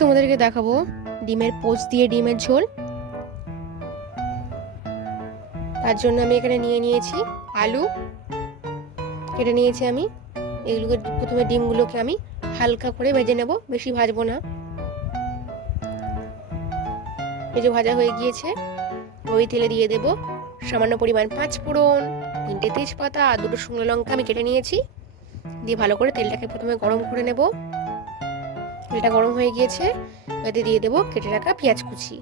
তোমাদেরকে দেখাবো। ডিমের পোচ দিয়ে ডিমের ঝোল। তার জন্য আমি এখানে নিয়ে নিয়েছি আলু। কেটে নিয়েছি আমি। এগুলোকে প্রথমে ডিমগুলোকে আমি হালকা করে ভেজে নেব। বেশি ভাজবো না। ভেজে ভাজা হয়ে গিয়েছে, ওই তেলে দিয়ে দেব সামান্য পরিমাণ পাঁচ ফোড়ন, তিনটে তেজপাতা, দুটো শুকনো লঙ্কা আমি কেটে নিয়েছি। দিয়ে ভালো করে তেলটাকে প্রথমে গরম করে নেব। তেলটা গরম হয়ে গিয়েছে। এতে দিয়ে দেবো কেটে রাখা পেঁয়াজ কুচি।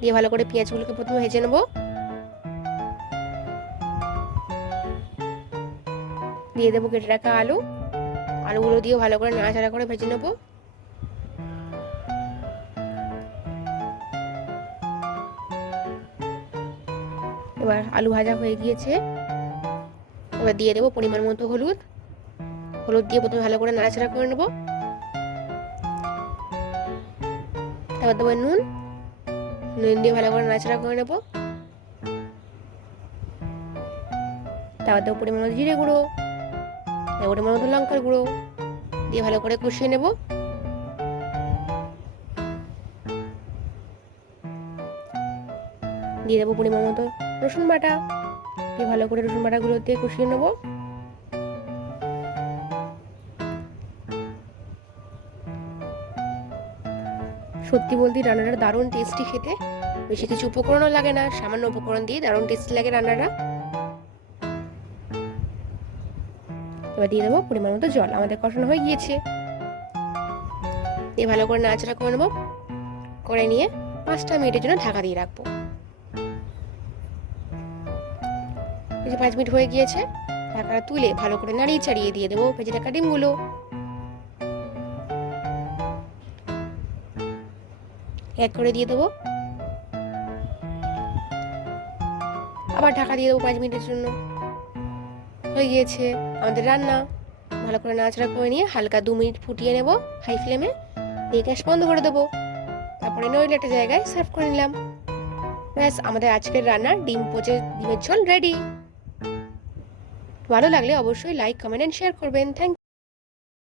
দিয়ে ভালো করে পেঁয়াজগুলোকে প্রথমে ভেজে নেব। দিয়ে দেবো কেটে রাখা আলু। আলুগুলো দিয়ে ভালো করে নাড়াচাড়া করে ভেজে নেব। এবার আলু ভাজা হয়ে গিয়েছে। এবার দিয়ে দেবো পরিমাণ মতো হলুদ। হলুদ দিয়ে প্রথমে ভালো করে নাড়াচাড়া করে নেব। তারপর দেবো নুন। নুন দিয়ে ভালো করে নাড়াচাড়া করে নেব। তারপর দেবো পরিমাণ মতো জিরে গুঁড়ো। দেবো পরিমাণ মতো লঙ্কার গুঁড়ো। দিয়ে ভালো করে কষিয়ে নেব। দিয়ে দেবো পরিমাণ মতো রসুন বাটা। দিয়ে ভালো করে রসুন বাটাগুলো দিয়ে কষিয়ে নেব। সত্যি বলতে রান্নাটা দারুণ টেস্টি খেতে। বেশি কিছু উপকরণও লাগে না, সামান্য উপকরণ দিয়ে দারুণ টেস্টি লাগে রান্নাটা। এবার দিয়ে দেবো পরিমাণ মতো জল, আমাদের কষানো হয়ে গিয়েছে। দিয়ে ভালো করে নাড়াচাড়া করে নেব। করে নিয়ে পাঁচটা মিনিটের জন্য ঢাকা দিয়ে রাখব। পাঁচ মিনিট হয়ে গিয়েছে, ঢাকাটা তুলে ভালো করে নাড়িয়ে চাড়িয়ে দিয়ে দেবো। ভেজে রাখা ডিমগুলো। এক করে দিয়ে দেবো। আবার ঢাকা দিয়ে দেবো পাঁচ মিনিটের জন্য। হয়ে গিয়েছে আমাদের রান্না। ভালো করে নাড়াচাড়া করে নিয়ে হালকা দু মিনিট ফুটিয়ে নেব হাই ফ্লেমে। দিয়ে গ্যাস বন্ধ করে দেবো। তারপরে নইলে একটা জায়গায় সার্ভ করে নিলাম। ব্যাস, আমাদের আজকের রান্না ডিম পচে ডিমের ঝোল রেডি। ভালো লাগলে অবশ্যই লাইক, কমেন্ট অ্যান্ড শেয়ার করবেন। থ্যাংক